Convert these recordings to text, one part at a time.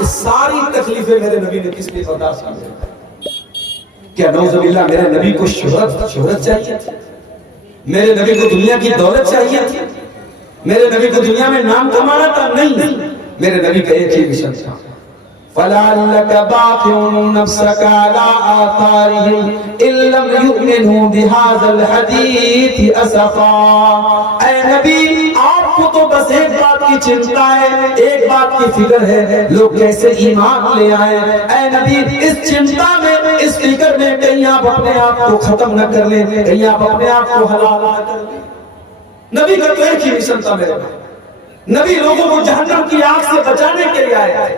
یہ ساری تکلیفیں میرے نبی نے کس لیے برداشت کی؟ کیا نعوذ باللہ میرے نبی کو شہرت چاہیے تھی؟ میرے نبی کو دنیا کی دولت چاہیے تھی؟ میرے نبی کو دنیا میں نام کمانا تھا؟ نہیں، میرے نبی کا ایک ہی مشن تھا، فَلَعَلَّكَ بَاخِعٌ نَفْسَكَ عَلَىٰ آثَارِهِمْ إِن لَّمْ يُؤْمِنُوا بِهَٰذَا الْحَدِيثِ أَسَفًا۔ اے نبی، آپ کو تو بس ایک بات کی چنتا ہے، ایک بات کی فکر ہے، لوگ کیسے ایمان لے آئے۔ اے نبی، اس چنتا میں، اس فکر میں کہیں آپ اپنے آپ کو ختم نہ کر لیں، کہیں آپ اپنے آپ کو ہلاک نہ کر لیں۔ نبی کا تو ایک ہی مشن تھا میرے بھائی، نبی لوگوں کو جہنم کی آگ سے بچانے کے لیے آئے تھے۔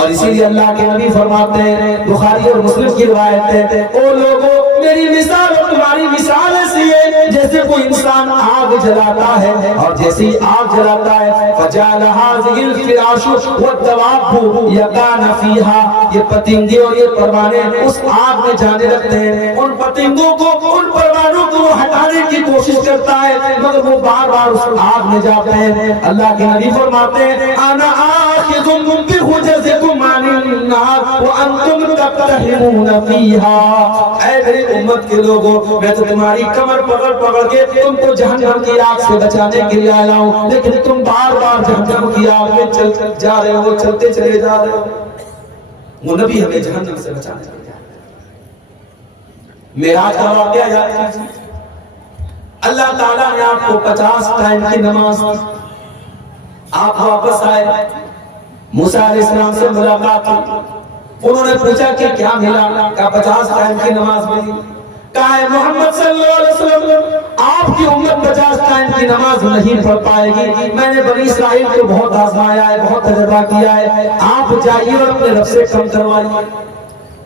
اور اسی لیے اللہ کے نبی فرماتے ہیں، بخاری اور مسلم کی روایت ہے، او لوگوں، میری مثال اور تمہاری مثال ایسی ہے جیسے کوئی انسان آگ جلاتا ہے، اور جیسے ہی آگ جلاتا ہے، فَجَعَلَ هَٰذِهِ الْفِرَاشُ وَالدَّوَابُ يَقَعْنَ فِيهَا، یہ پتنگے اور یہ پروانے اس آگ میں جانے لگتے ہیں، ان پتنگوں کو، ان پروانوں کو وہ ہٹانے کی کوشش کرتا ہے، مگر وہ بار بار اس آگ میں جاتے ہیں۔ اللہ کے نبی فرماتے ہیں، أَنَا آخِذٌ بِحُجَزِكُمْ عَنِ النَّارِ وَأَنْتُمْ تَقْتَحِمُونَ فِيهَا۔ اے میری امت کے لوگوں، میں تو تمہاری کمر پکڑ کے تم کو جہنم کی آگ سے بچانے کے لیے آیا ہوں، لیکن تم بار بار جہنم کی آگ میں چل جا رہے ہو، چلتے چلے جا رہے ہو۔ وہ نبی ہمیں جہنم سے بچانے کے لیے آیا۔ معراج کا واقعہ یاد کیجیے، اللہ تعالیٰ نے آپ کو 50 ٹائم کی نماز دی، آپ واپس آئے، موسیٰ علیہ السلام سے ملاقات ہوئی، انہوں نے پوچھا کہ کیا ملا؟ کہا 50 ٹائم کی نماز ملی۔ کہا ہے محمد صلی اللہ علیہ وسلم، آپ کی امت 50 ٹائم کی نماز نہیں پڑھ پائے گی، میں نے بنی اسرائیل کو بہت آزمایا ہے، بہت تجربہ کیا ہے، آپ جائیے اور اپنے رب سے کم کروائیے۔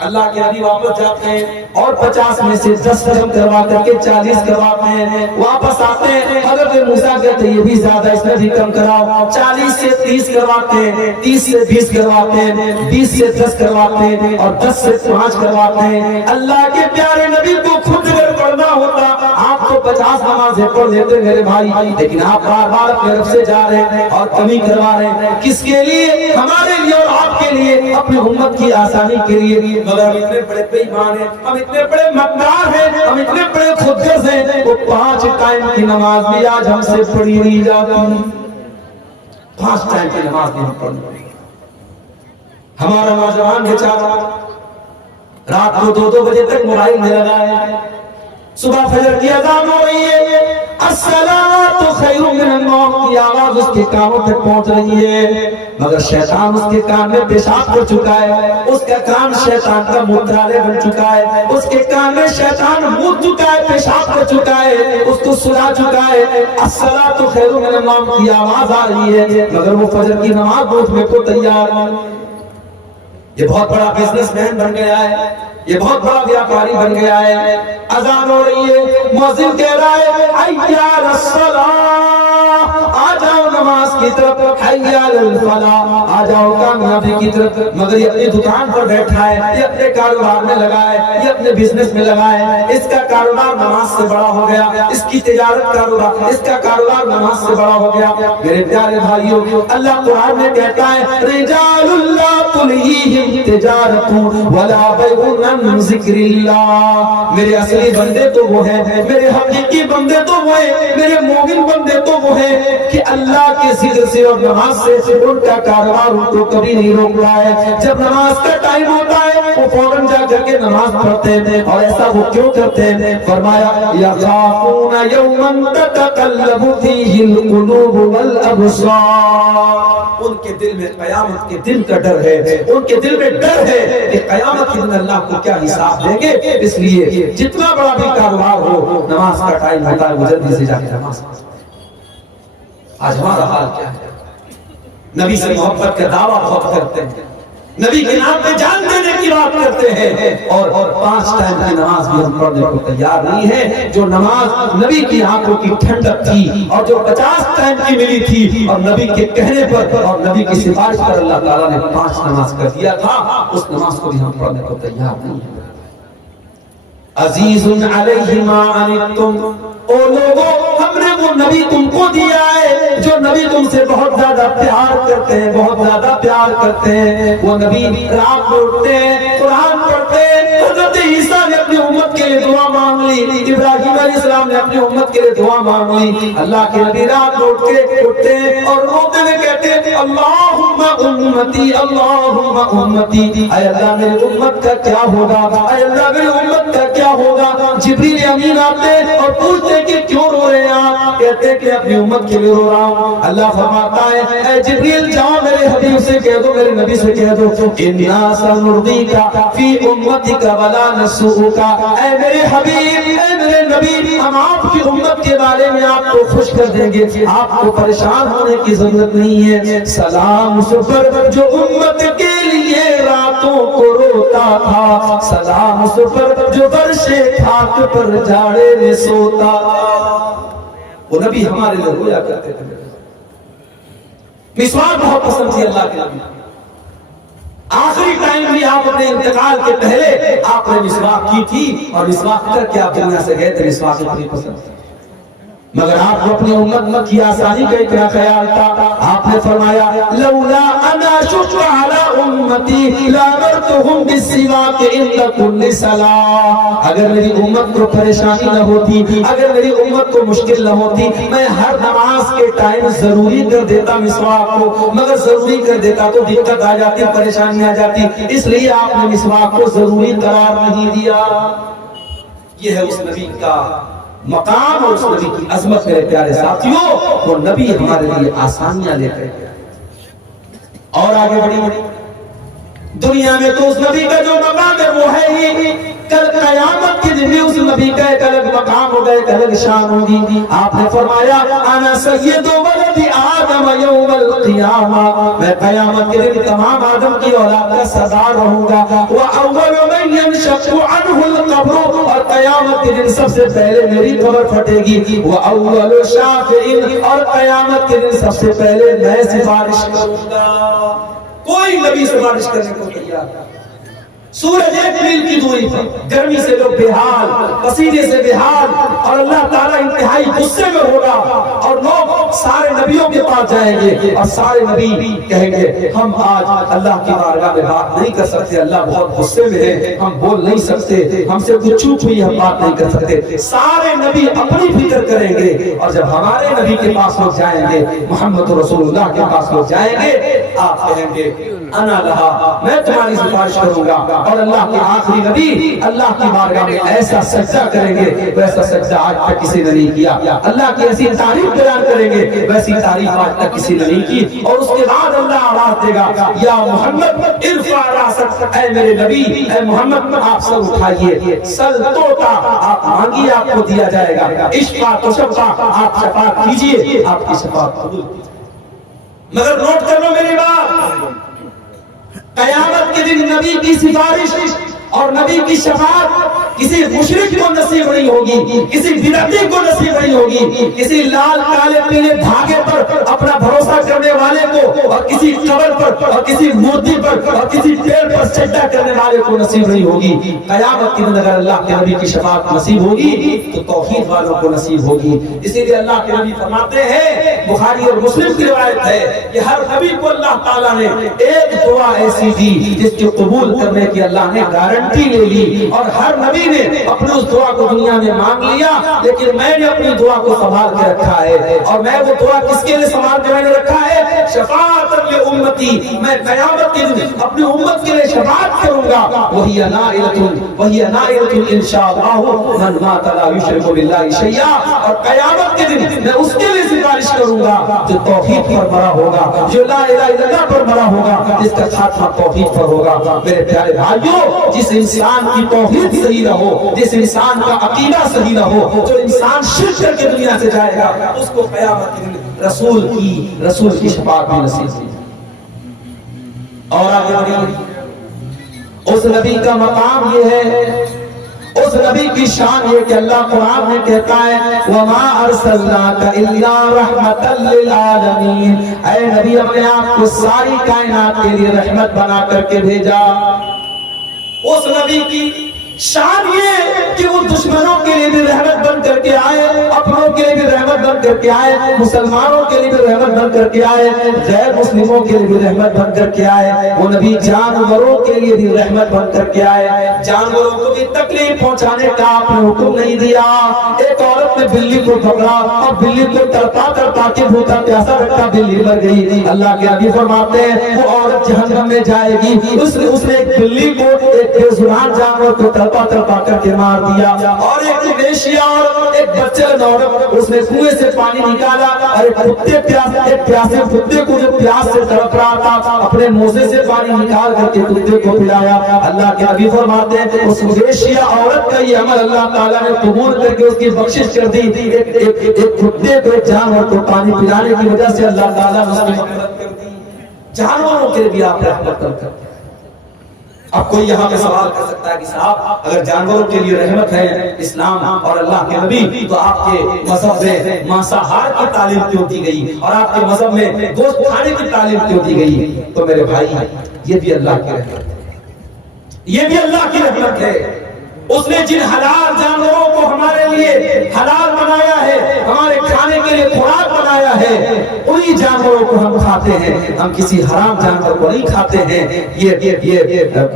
اللہ کے نبی واپس جاتے ہیں اور 50 میں سے 10 کم کروا کر کے 40 کرواتے ہیں، واپس آتے ہیں، حضرت موسیٰ کہتے ہیں یہ بھی زیادہ، اس میں بھی کم کراؤ، 40 سے 30 کرواتے ہیں، 30 سے 20 کرواتے ہیں، 20 سے 10 کرواتے ہیں، اور 10 سے 5 کرواتے ہیں۔ اللہ کے پیارے نبی کو خود اگر پڑھنا ہوتا، آپ تو 50 نمازیں پڑھ لیتے میرے بھائی، لیکن آپ بار بار اپنے رب سے جا رہے ہیں اور کمی کروا رہے ہیں، کس کے لیے؟ ہمارے لیے اور آپ کے لیے، اپنی امت کی آسانی کے لیے۔ مگر ہم اتنے بڑے بے ایمان ہیں، ہم اتنے بڑے مکار ہیں، ہم اتنے بڑے خودغرض ہیں، وہ 5 ٹائم کی نماز بھی آج ہم سے پڑھی نہیں جاتی، 5 ٹائم کی نماز نہیں پڑھی۔ ہمارا نوجوان بیچارہ رات کو 2-2 بجے تک موبائل میں لگا ہے، صبح فجر کی اذان ہو رہی ہے، الصلاۃ خیر من النوم کی آواز اس کے کانوں تک پہنچ رہی ہے، مگر شیطان اس کے کان میں پیشاب کر چکا ہے، اس کا کان شیطان کا مدعا بن چکا ہے، اس کے کان میں شیطان مد چکا ہے، پیشاب کر چکا ہے، اس کو سلا چکا ہے، الصلاۃ خیر من النوم کی آواز آ رہی ہے، مگر وہ فجر کی نماز پڑھنے کو تیار نہیں۔ یہ بہت بڑا بزنس مین بن گیا ہے، یہ بہت بڑا ویاپاری بن گیا ہے، اذان ہو رہی ہے، مؤذن کہہ رہا ہے حی علی الصلاۃ، آ جاؤ نماز کی طرف، حی علی الفلاح، آ جاؤ کامیابی کی طرف، مگر یہ اپنی دکان پر بیٹھا ہے، یہ اپنے کاروبار میں لگا ہے، یہ اپنے بزنس میں لگا ہے، اس کا کاروبار نماز سے بڑا ہو گیا، اس کی تجارت کاروبار، اس کا کاروبار نماز سے بڑا ہو گیا۔ میرے پیارے بھائیوں، اللہ قرآن میں کہتا ہے رجال لا تلہیہم تجارت ولا بیع عن ذکر اللہ، میرے اصلی بندے تو وہ ہیں، میرے حقیقی بندے تو وہ ہیں، میرے مومن بندے تو وہ ہیں کہ اللہ کے ذکر سے اور نماز سے ان کا کاروبار ان کو کبھی نہیں روکتا ہے۔ جب نماز کا ٹائم ہوتا ہے وہ فوراً جا کر کے نماز پڑھتے ہیں، اور ایسا وہ کیوں کرتے ہیں؟ فرمایا یخافون یوما تتقلب فیہ القلوب والابصار، ان کے دل میں قیامت کے دن کا ڈر ہے، ان کے دل میں ڈر ہے کہ قیامت کے دن اللہ کو کیا حساب دیں گے، اس لیے جتنا بڑا بھی کاروبار ہو، نماز کا ٹائم ہوتا ہے وہ جلدی سے جا کے نماز پڑھتے ہیں۔ آج ہمارا حال کیا ہے؟ نبی سے محبت کا دعویٰ بہت کرتے ہیں، نبی کے نام پہ جان دینے کی بات کرتے ہیں، اور 5 ٹائم کی نماز بھی ہم پڑھنے کو تیار نہیں ہے۔ جو نماز نبی کی آنکھوں کی ٹھنڈک تھی، اور جو 50 ٹائم کی ملی تھی، اور نبی کے کہنے پر اور نبی کی سفارش پر اللہ تعالیٰ نے 5 نماز کر دیا تھا، اس نماز کو بھی ہم پڑھنے کو تیار نہیں ہے۔ عزیز علیہ ما عنتم، او لوگوں، ہم نے وہ نبی تم کو دیا ہے جو نبی تم سے بہت زیادہ پیار کرتے ہیں، بہت زیادہ پیار کرتے ہیں۔ وہ نبی رات کو اٹھتے ہیں، قرآن پڑھتے ہیں۔ حضرت عیسیٰ نے اپنی امت کے لیے دعا مانگ لی، ابراہیم علیہ السلام نے اپنی امت کے لیے دعا مانگ لی۔ اللہ کے نبی رات کو اٹھتے ہیں اور روتے ہوئے کہتے ہیں اللہم امتی اللہم امتی، اے اللہ میری امت کا کیا ہوگا، اے اللہ میری امت کا کیا ہوگا۔ جبریل امین آتے اور پوچھتے کہ کیوں رو رہے ہیں آپ؟ کہتے کہ اپنی امت کے لیے رو رہا ہوں۔ اللہ فرماتا ہے اے جبریل جاؤ میرے حبیب سے کہہ دو، میرے نبی سے کہہ دو انا سنرضیک فی امتک ولا نسوءک، اے میرے حبیب اے میرے نبی ہم آپ کی امت کے بارے میں آپ کو خوش کر دیں گے، آپ کو پریشان ہونے کی ضرورت نہیں ہے۔ سلام اس پر جو امت کے لیے راتوں کو روتا تھا، سلام اس پر جو فرش خاک پر جاڑے میں سوتا تھا۔ وہ نبی ہمارے لیے رویا کرتے تھے۔ مسواک بہت پسند تھی اللہ کے نبی، آخری ٹائم بھی آپ اپنے انتقال کے پہلے آپ نے مسواک کی تھی، اور مسواک کر کے آپ دنیا سے گئے تھے، مسواک بڑی پسند تھی۔ مگر آپ کو اپنی امت کی آسانی کا اتنا خیال تھا، آپ نے فرمایا لولا انا شق علی امتی لامرتهم بالسواک عند كل صلاۃ، اگر میری امت کو پریشانی نہ ہوتی، اگر میری امت کو مشکل نہ ہوتی، میں ہر نماز کے ٹائم ضروری کر دیتا مسواک کو، مگر ضروری کر دیتا تو دقت آ جاتی، پریشانی آ جاتی، اس لیے آپ نے مسواک کو ضروری قرار نہیں دیا۔ یہ ہے اس نبی کا مقام اور اس نبی کی عظمت۔ میرے پیارے ساتھیوں، وہ نبی ہمارے لیے آسانیاں لے کر گیا۔ اور آگے بڑھی دنیا میں تو اس نبی کا جو مقام ہے وہ ہے ہی، کل قیامت کے دن بھی اس نبی کا ایک الگ مقام ہوگا، ایک الگ شان ہوگی۔ آپ نے فرمایا انا سید ولد آدم یوم القیامہ، میں قیامت کے دن تمام آدم کی اولاد کا سردار رہوں گا۔ واول من ينشق عنه القبر، اور قیامت کے دن سب سے پہلے میری قبر پھٹے گی۔ واول شافع، اور قیامت کے دن سب سے پہلے میں سفارش کروں گا۔ کوئی نبی سفارش کرنے کو تیار نہیں۔ سورج 1 میل کی دوری پر گرمی سے لوگ بے حال، پسینے سے بے حال، اور اللہ تعالیٰ انتہائی غصے میں ہوگا، اور لوگ سارے نبیوں کے پاس جائیں گے اور سارے نبی کہیں گے ہم آج اللہ کی بارگاہ میں بات نہیں کر سکتے، اللہ بہت غصے میں ہے، ہم بول نہیں سکتے، ہم سے کچھ چوک ہوئی ہم بات نہیں کر سکتے۔ سارے نبی اپنی فکر کریں گے، اور جب ہمارے نبی کے پاس لوگ جائیں گے، محمد رسول اللہ کے پاس لوگ جائیں گے، آپ کہیں گے انا لہا، میں تمہاری سفارش کروں گا۔ اور اللہ کے آخری نبی اللہ کی بارگاہ میں ایسا سجدہ کریں گے ویسا سجدہ آج تک کسی نے نہیں کیا، اللہ کی ایسی تعریف بیان کریں گے ویسی تعریف آج تک کسی نے نہیں کی۔ اور اس کے بعد اللہ آواز دے گا یا محمد ارفع راسک، اے میرے نبی اے محمد آپ سر اٹھائیے، سل توتا، آپ مانگیے آپ کو دیا جائے گا، اشفا تو شفا، آپ شفاعت کیجئے آپ کی شفاعت قبول کیجئے۔ مگر نوٹ کر لو میری بات، قیامت کے دن نبی کی سفارش اور نبی کی شفاعت کسی مشرک کو نصیب نہیں ہوگی، کسی بدعتی کو نصیب نہیں ہوگی، کسی لال کالے پیلے دھاگے پر اپنا بھروسہ کرنے والے کو، اور کسی قبر پر، اور کسی مورتی پر، اور کسی پیڑ پر سجدہ کرنے والے کو نصیب نہیں ہوگی۔ قیامت کے دن اگر اللہ کے نبی کی شفاعت نصیب ہوگی تو توحید والوں کو نصیب ہوگی۔ اسی لیے اللہ کے نبی فرماتے ہیں، بخاری اور مسلم کی روایت ہے کہ ہر نبی کو اللہ تعالیٰ نے ایک دعا ایسی دی جس کی قبول کرنے کی اللہ نے گارنٹی لے لی، اور ہر نبی نے اپنی اس دعا کو دنیا میں مانگ لیا، لیکن میں نے اپنی دعا کو سنبھال کے رکھا ہے۔ اور میں وہ دعا کس کے لیے سنبھال کے میں نے رکھا ہے؟ شفاعت لامتی، میں قیامت کے دن اپنی امت کے لیے شفاعت کروں گا۔ وہی نائلۃ انشاءاللہ من مات لا یشرک باللہ شیئا، اور قیامت کے دن میں اس کے لیے سفارش کروں گا جو توحید پر مرا ہوگا، جو لا الہ الا اللہ پر مرا ہوگا، جس کا خاتمہ توحید پر ہوگا۔ میرے پیارے بھائیوں، جس انسان کی توحید صحیح نہ ہو، جس انسان کا عقیدہ صحیح نہ ہو، جو انسان شرک کر کے دنیا سے جائے گا، اس کو قیامت کے دن رسول کی شفاعت بھی نصیب ہوگی۔ اور آگے بڑھیے، اس نبی کا مقام یہ ہے، اس نبی کی شان یہ کہ اللہ قرآن میں کہتا ہے وَمَا أَرْسَلْنَاكَ إِلَّا رَحْمَةً لِلْعَالَمِينَ، اے نبی اپنے آپ کو ساری کائنات کے لیے رحمت بنا کر کے بھیجا۔ اس نبی کی शान ये कि वो दुश्मनों के लिए भी रहमत बन करके आए, अपनों के लिए भी रहमत बन करके आए, मुसलमानों के लिए भी रहमत बन करके आए, गैर मुस्लिमों के लिए भी रहमत बन करके आए। वो नबी जानवरों के लिए भी रहमत बन करके आए, जानवरों को भी तकलीफ पहुंचाने का आपने हुक्म नहीं दिया। एक औरत ने बिल्ली को पकड़ा और बिल्ली को तड़पा तड़पा के भूखा प्यासा रखा, बिल्ली मर गई। अल्लाह के नबी फरमाते हैं वो औरत जहन्नम में जाएगी। उसने एक बिल्ली को, एक बेजुबान जानवर को तड़पा तड़पा करके मार दिया। और एक वेश्या और एक बच्चे औरत, उसने कुएं से पानी निकाला और एक प्यासे कुत्ते को जो प्यास से तड़प रहा था, अपने मोजे से पानी निकाल करके कुत्ते को पिलाया। अल्लाह के नबी फरमाते हैं उस वेश्या औरत का ये अमल अल्लाह ताला ने कबूल करके उसकी बख्शिश कर दी। एक कुत्ते को, एक जानवर को पानी पिलाने की वजह से अल्लाह ताला ने उसकी मदद कर दी। जानवरों के लिए भी आप रहमत करते हैं। अब कोई यहाँ पे सवाल कर सकता है कि साहब अगर जानवरों के लिए रहमत है इस्लाम और अल्लाह के नबी, तो आपके मजहब में मांसाहार की तालीम क्यों दी गई और आपके मजहब में गोश्त खाने की तालीम क्यों दी गई? तो मेरे भाई, ये भी अल्लाह की रहमत है, ये भी अल्लाह की रहमत है। उसने जिन हलाल जानवरों को हमारे लिए हलाल बनाया है, हमारे खाने के लिए खुराक बनाया है, उन्हीं जानवरों को हम खाते हैं। हम किसी हराम जानवर को नहीं खाते हैं। ये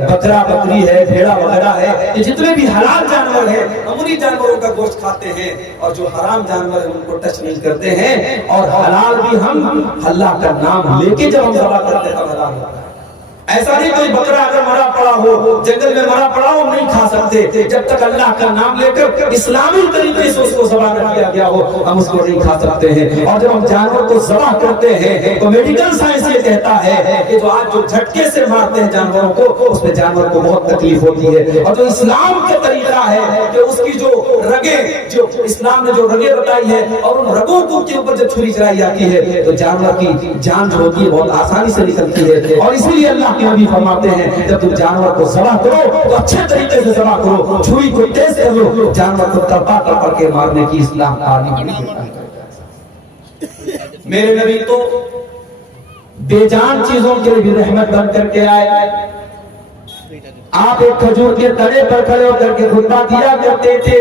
बकरा बकरी है, भेड़ा वगैरह है, ये जितने भी हलाल जानवर हैं, हम उन्हीं जानवरों का गोश्त खाते हैं। और जो हराम जानवर है उनको टच नहीं करते हैं। और हलाल भी हम अल्लाह का नाम लेके जब हम ज़बह करते हैं तब हलाल होता है। ऐसा नहीं कोई बकरा अगर मरा पड़ा हो, जंगल में मरा पड़ा हो, नहीं खा सकते। जब तक अल्लाह का नाम लेकर इस्लामी तरीके से उसको ज़बाह न किया गया हो, हम उसको नहीं खा सकते हैं। और जब हम जानवर को ज़बाह करते हैं तो मेडिकल साइंस ये कहता है कि जो आज जो झटके से मारते हैं जानवरों को, उसमें जानवर को बहुत तकलीफ होती है। और जो इस्लाम का तरीका है कि उसकी जो रगें, जो इस्लाम ने जो रगें बताई है, और उन रगों के ऊपर जब छुरी चलाई जाती है तो जानवर की जान जो होती है बहुत आसानी से निकलती है। और इसीलिए अल्लाह के नबी फरमाते हैं जब तुम जानवर को ज़बाह करो तो अच्छे तरीके से ज़बाह करो, छुरी को तेज कर लो, जानवर को तड़पा तड़पा के मारने की इस्लाम तालीम नहीं देता। मेरे नबी तो बेजान चीजों के लिए भी रहमत बन करके आए। आप एक खजूर के तने पर खड़े होकर के खुतबा दिया करते थे।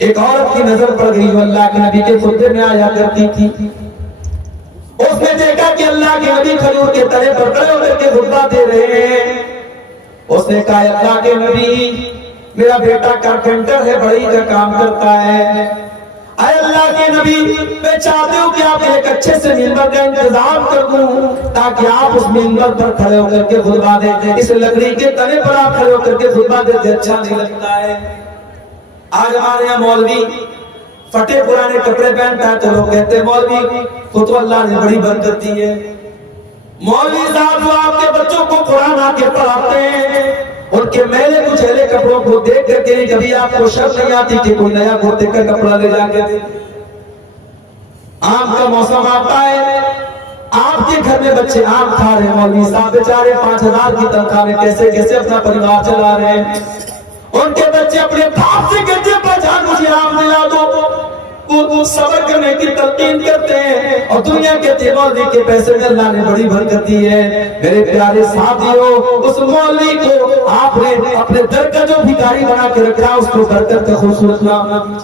एक औरत की नजर पड़ गई, अल्लाह के नबी के खुतबे में आया करती थी। उसने देखा कि अल्लाह के नबी खजूर के तने पर खड़े होकर के खुतबा दे रहे हैं। उसने कहा अल्लाह के नबी, मेरा बेटा कारपेंटर है, बड़ी का काम करता है। अरे अल्लाह के नबी, मैं चाहती हूँ कि आप एक अच्छे से मिंबर का इंतजाम कर दूं ताकि आप उस मिंबर पर खड़े होकर के खुतबा दें। इस लकड़ी के तने पर आप खड़े होकर के खुतबा देते अच्छा नहीं लगता है। आज हमारे यहाँ मौलवी फटे पुराने कपड़े पहनता है तो लोग कहते हैं मौलवी को तो अल्लाह ने बड़ी बरकत दी है। मौलवी साहब जो आपके बच्चों को कुरान आके पढ़ाते हैं, उनके मैले कुचैले कपड़ों को देख करके कभी आपको शर्म नहीं आती कि कोई नया गोते का कपड़ा ले जाके दे। आम का मौसम आता है, आपके घर में बच्चे आम खा रहे हैं, मौलवी साहब बेचारे 5000 की तनख्वाह में कैसे कैसे अपना परिवार चला रहे हैं। उनके बच्चे अपने बाप से कहते हैं पहचान मुझे आम दिला दो, वो सब्र करने की तलकीन करते हैं। और दुनिया के मौलवी के पैसे में अल्लाह ने बड़ी बरकत दी है। मेरे प्यारे साथियों, उस मौलवी को आपने अपने दर का जो भिखारी बना के रखा, उसको बरकत का खूबसूरत नाम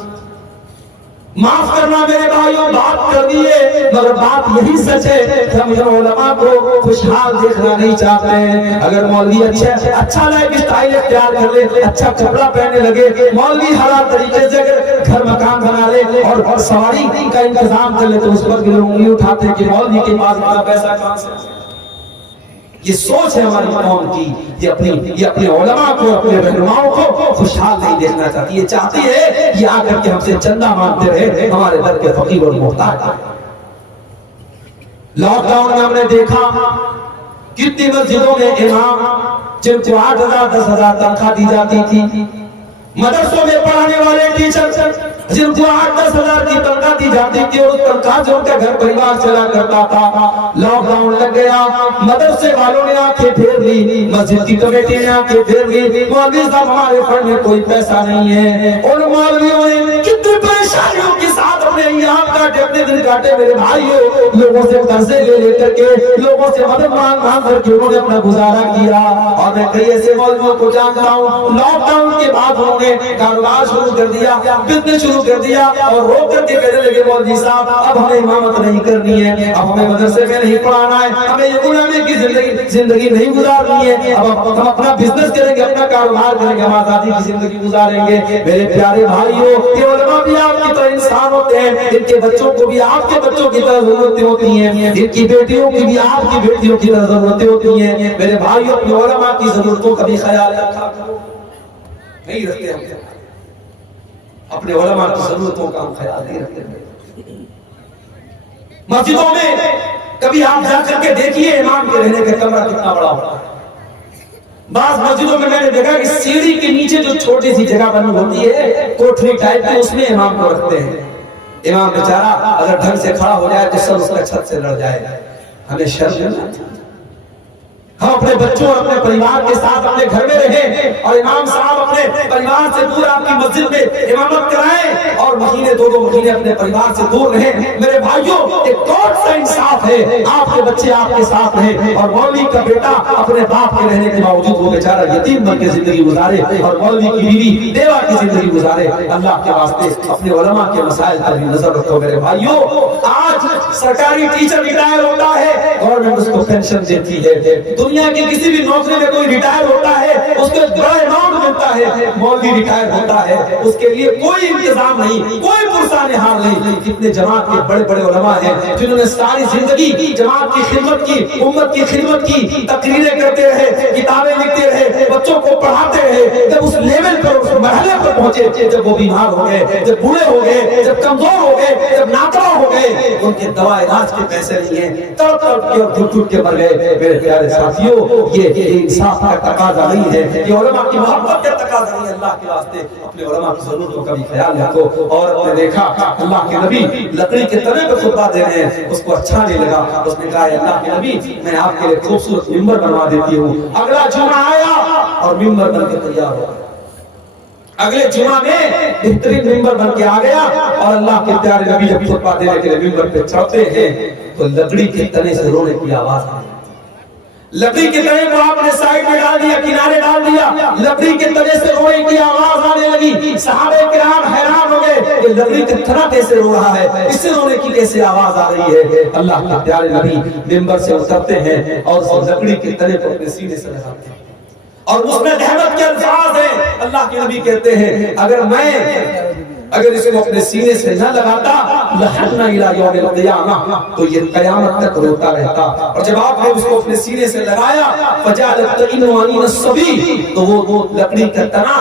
माफ करना मेरे भाइयों, बात कर दिए, मगर बात यही सच है कि हम उलमा को खुशहाल देखना नहीं चाहते हैं। अगर मौलवी अच्छा लाइफ स्टाइल इख्तियार कर ले, अच्छा कपड़ा पहनने लगे, मौलवी हलाल तरीके से अगर घर मकान बना ले और सवारी का इंतजाम कर ले, तो उस पर भी लोग उंगली उठाते हैं कि मौलवी के पास इतना पैसा कहां से। ये सोच है हमारी कौम की, ये अपने उलमा को, अपने रहनुमाओं को खुशहाल नहीं देखना चाहती। ये चाहती है कि आकर के हमसे चंदा मांगते रहे, हमारे दर के फकीर और मोहताज। लॉकडाउन में हमने देखा कितनी मस्जिदों में इमाम जिनको 8000 10,000 तनख्वाह दी जाती थी, मदरसों में पढ़ाने वाले टीचर जिनको 8-10 हजार की तनख्वाह दी जाती थी और तनख्वाह से उनका घर परिवार चला करता था। लॉकडाउन लग गया, मदरसे वालों ने आंखें फेर ली, मस्जिद की कमेटी ने आंखें फेर ली, मौलवी साहब हमारे फंड में कोई पैसा नहीं है। उन मौलवियों ने कितनी परेशानियों के साथ अपने यहाँ काटे, अपने दिन काटे मेरे भाइयों। लोगों से कर्जे ले लेकर के, लोगों से मदद मांग मांग करके उन्होंने अपना गुजारा किया। और मैं कई ऐसे मौलवियों को जानता हूँ, लॉकडाउन के बाद उन्होंने कारोबार शुरू कर दिया, बिजनेस शुरू कर दिया और रो करके कहने लगे मौलवी साहब अब हमें इमामत नहीं करनी है, अब हमें मदरसे में नहीं पढ़ाना है, हमें ये गुलामी की जिंदगी नहीं गुजारनी है, अब हम अपना बिजनेस करेंगे, अपना कारोबार करेंगे, हम आजादी की जिंदगी गुजारेंगे। मेरे प्यारे भाइयों, ये उलमा भी आपकी तरह इंसान होते हैं, इनके बच्चों को भी आपके बच्चों की तरह जरूरतें होती हैं, इनकी बेटियों की भी आपकी बेटियों की तरह जरूरतें होती हैं। मेरे भाइयों, अपने उलमा की जरूरतों का भी ख्याल रखा करो। नहीं रखते हम, अपने उलमा की जरूरतों का हम ख्याल नहीं रखते। मस्जिदों में कभी आप जाकर के देखिए इमाम के रहने का कमरा कितना बड़ा होता है। बास मस्जिदों में मैंने देखा कि सीढ़ी के नीचे जो छोटी सी जगह बनी होती है कोठरी टाइप की, उसमें इमाम को रखते हैं। इमाम बेचारा अगर ढंग से खड़ा हो जाए तो सब उसका छत से लड़ जाए। हमें शर्म नहीं आती? हम अपने बच्चों और अपने परिवार के साथ अपने घर में रहें और इमाम साहब अपने परिवार से दूर आपकी मस्जिद में इमामत कराएं और महीने 2-2 महीने अपने परिवार से दूर रहें। मेरे भाइयों, एक कौन सा इंसाफ है? आपके बच्चे आपके साथ रहें और मौलवी का बेटा अपने बाप के रहने के बावजूद वो बेचारा यतीम बन के जिंदगी गुजारे और मौलवी की बीवी देवा की जिंदगी गुजारे। अल्लाह के वास्ते अपने उलमा के मसाइल पर भी नजर रखो मेरे भाइयों। आज सरकारी टीचर रिटायर होता है, गवर्नमेंट उसको पेंशन देती है। दुनिया की किसी भी नौकरी में कोई रिटायर होता है, उसको बड़ा अमाउंट मिलता है। मौलवी रिटायर होता है, उसके लिए कोई इंतजाम नहीं, कोई पुरसाने हार नहीं। कितने जमात के बड़े बड़े उलमा हैं जिन्होंने सारी जिंदगी जमात की खिदमत की, उम्मत की खिदमत की, तकरीरें करते रहे, किताबें लिखते रहे, बच्चों को पढ़ाते रहे। जब उस लेवल पर, उस मरहले पर पहुंचे, जब वो बीमार हो गए, जब बूढ़े हो गए, जब कमजोर हो गए, जब नाकवा हो गए, उनके दवा इलाज के पैसे नहीं है, तड़प तड़प के और घुट घुट के मर गए। मेरे प्यारे साथियों, ये इंसाफ का तकाजा नहीं है, ये उलमा की मोहब्बत का तकाजा नहीं है। अल्लाह के वास्ते अपने उलमा की जरूरतों का भी ख्याल रखो। और आपने देखा अल्लाह के नबी लकड़ी के तने पे खुतबा दे रहे हैं, उसको अच्छा नहीं लगा, उसने कहा अल्लाह के नबी मैं आपके लिए खूबसूरत मिंबर बनवा देती हूँ। अगला जुमा आया और मिंबर बनकर तैयार हो गया। अगले जुमा में बेहतरीन मिंबर बन के आ गया और अल्लाह के प्यारे नबी जब खुतबा देने के लिए मिंबर पे चढ़ते हैं तो लकड़ी के तने से रोने की आवाज आई। लकड़ी के तने को आपने साइड में डाल दिया, किनारे डाल दिया, लकड़ी के तने से रोने की आवाज आने लगी। सहाबे किराम हैरान हो गए कि लकड़ी का तना कैसे रो रहा है, इससे रोने की कैसे आवाज आ रही है। अल्लाह के प्यारे नबी मिंबर से उतरते हैं और उस लकड़ी के तने को अपने सीने से लगाते हैं और उसमें रहमत के अल्फाज हैं। अल्लाह के नबी कहते हैं अगर इसको अपने सीने से न लगाता लहरना इला यौमिल क़ियामह, तो ये क़यामत तक रोता रहता। और जब आपने उसको अपने सीने से लगाया फजालत तइनुआनी नस्बी, तो वो लकड़ी का तना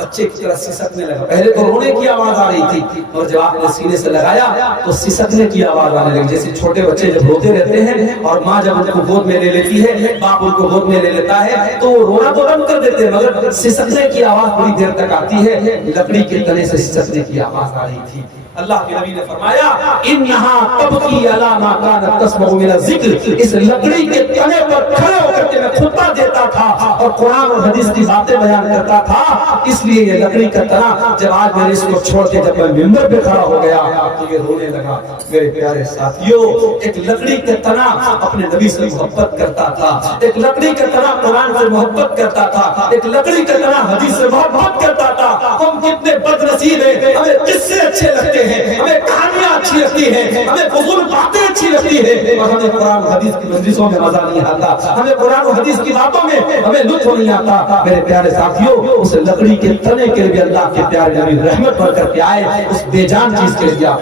बच्चे की तरह सिसकने लगा। पहले तो रोने की आवाज आ रही थी और जब आपने सीने से लगाया तो सिसकने की आवाज आने लगी। जैसे छोटे बच्चे जब रोते रहते हैं और माँ जब उनको गोद में ले लेती है, बाप उनको गोद में ले लेता है, तो रोना तो बंद कर देते हैं मगर सिसकने की आवाज थोड़ी देर तक आती है। लकड़ी के तने से सिसकने की आवाज आ रही थी। अल्लाह के नबी ने फरमाया इन्नहा तबकी अला मा कानत तस्मउ मिन ज़िक्र, इस लकड़ी के तने पर खड़े होकर के मैं खुतबा देता था और कुरान और हदीस की बातें बयान करता था, इसलिए ये लकड़ी का तना जब आज मैंने इसको छोड़ के जब मैं मिंबर पे खड़ा हो गया तो ये रोने लगा। मेरे प्यारे साथियों, एक लकड़ी का तना अपने नबी से मोहब्बत करता था, एक लकड़ी का तना कुरान से मोहब्बत करता था, एक लकड़ी का तना हदीस से मोहब्बत करता था। हम कितने बदनसीब हैं, हमें किससे अच्छे लगते हैं, हमें कहानियां अच्छी लगती हैं, हमें फजूल बातें अच्छी लगती हैं और हमें कुरान और हदीस की मजलिसों में मजा नहीं आता, हमें कुरान और हदीस की बातों में हमें लुत्फ नहीं आता। मेरे प्यारे साथियों, उस लकड़ी के तने के लिए अल्लाह के प्यारे नबी रहमत भर करके आए, उस बेजान चीज के लिए आप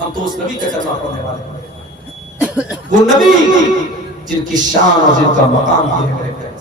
हम तो उस नबी का कलमा पढ़ने वाले, वो नबी जिनकी शान और जिनका मकाम है।